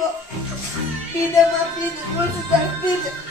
Amigo, pide más, pide, dulce, pide.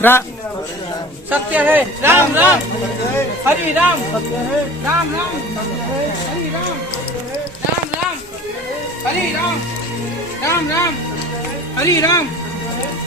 रा सत्य है राम राम हरि राम राम राम हरि राम राम राम हरि राम राम राम हरि राम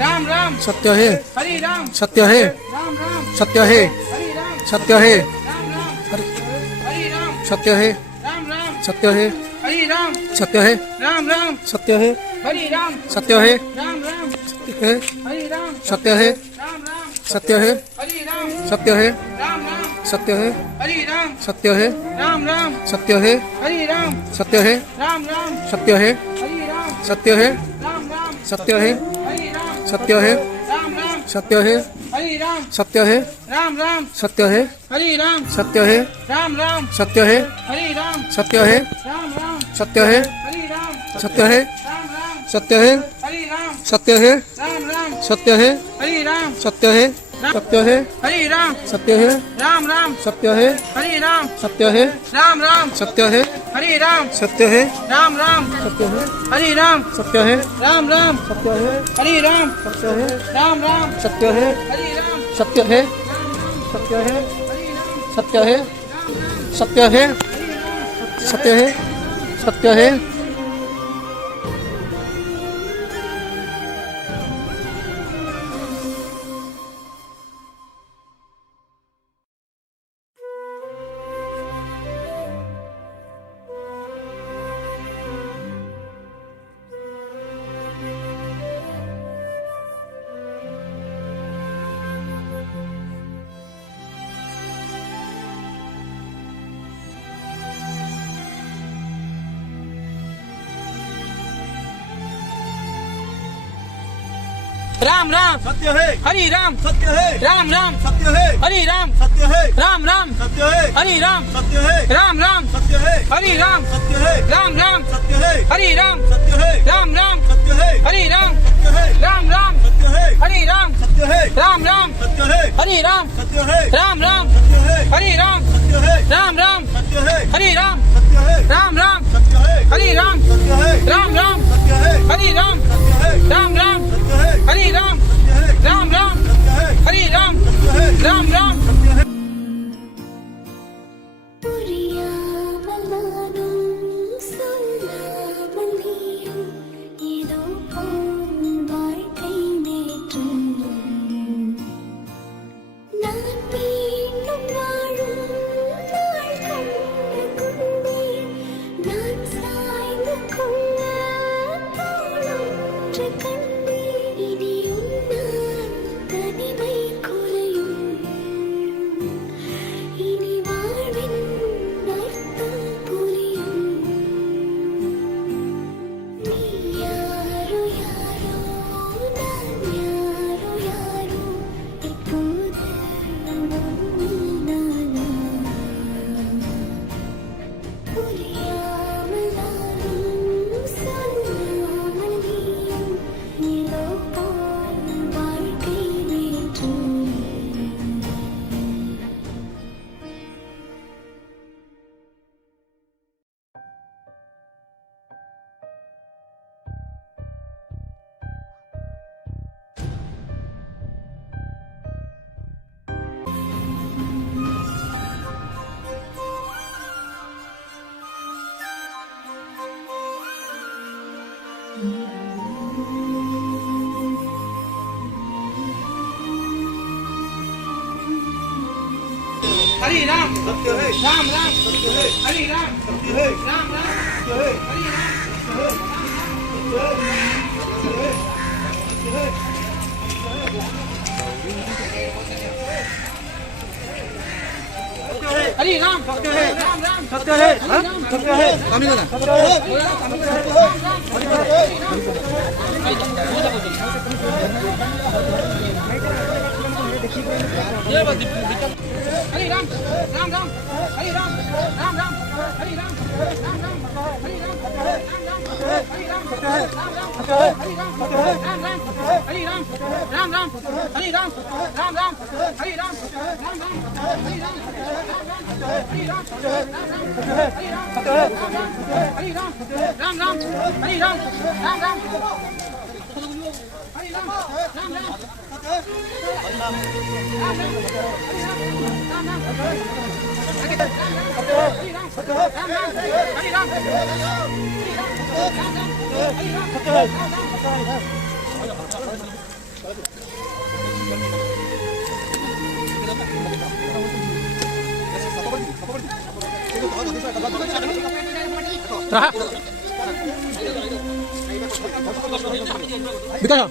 राम राम सत्य है हरि राम सत्य है राम राम सत्य है हरि राम सत्य है राम राम हरि राम सत्य है राम राम सत्य है हरि राम सत्य है राम राम सत्य है हरि राम सत्य है राम राम है हरि राम सत्य है राम राम सत्य है हरि राम सत्य है राम राम सत्य है हरि राम सत्य है राम राम सत्य है हरि राम सत्य है राम राम सत्य है हरि राम सत्य है राम राम सत्य है हरि राम सत्य है राम राम सत्य है हरि राम सत्य है राम राम सत्य है हरि राम सत्य है राम राम सत्य है हरि राम सत्य है राम राम सत्य है हरि राम सत्य है राम राम सत्य है हरि राम सत्य है राम राम सत्य है हरि राम सत्य है सत्य है हरि राम सत्य है राम राम सत्य है हरि राम सत्य है राम राम सत्य है हरि राम सत्य है राम राम सत्य है हरि राम सत्य है राम राम सत्य है हरि राम सत्य है राम राम सत्य है हरि राम सत्य है सत्य है हरि राम सत्य है सत्य है सत्य है सत्य है राम राम सत्य है हरि राम सत्य है राम राम सत्य है हरि राम सत्य है राम राम सत्य है हरि राम सत्य है राम राम सत्य है हरि राम सत्य है राम राम सत्य है हरि राम सत्य है राम राम सत्य है हरि राम सत्य है राम राम सत्य है हरि राम सत्य है राम राम सत्य है हरि राम सत्य है राम राम सत्य है हरि राम सत्य है राम राम सत्य है हरि राम सत्य है राम राम सत्य है हरि राम सत्य है राम राम सत्य है हरि राम सत्य है राम राम सत्य है हरि राम सत्य है राम राम सत्य है हरि राम सत्य है राम राम सत्य है புரியாமலானும் சொல்லாமல் நீயும் ஏதோ போல் வாழ்க்கை நேற்றும் நான் மீண்டும் வாழும் நாள் கண்டு கொண்டேன் நான் சாய்ந்து கொள்ள தோளொன்று கண்டேன் இனியும் நான் தனிமை குறையும் இனி வாழ்வின் அர்த்தம் புரியும் நீ யாரோ யாரோ நான் யாரோ யாரோ இப்போது நானா புரியாமல் நானும் சொல்லாமல் நீயும் ஏதோ போல் வாழ்க்கை நேற்றும் हरि राम सत्य है राम राम सत्य है हरि राम सत्य है राम राम सत्य है हरि राम हरि राम सत्य है राम राम सत्य है सत्य है आम्ही ना Hari Ram Ram Ram Hari Ram Ram Ram Hari Ram Ram Ram Hari Ram Ram Ram Hari Ram Ram Ram Hari Ram Ram Ram Hari Ram Ram Ram Hari Ram Hari Ram Hari Ram Ram Ram Hari Ram Ram Ram Hari Ram Ram Ram Hari Ram Ram Ram Tara. Bika siya.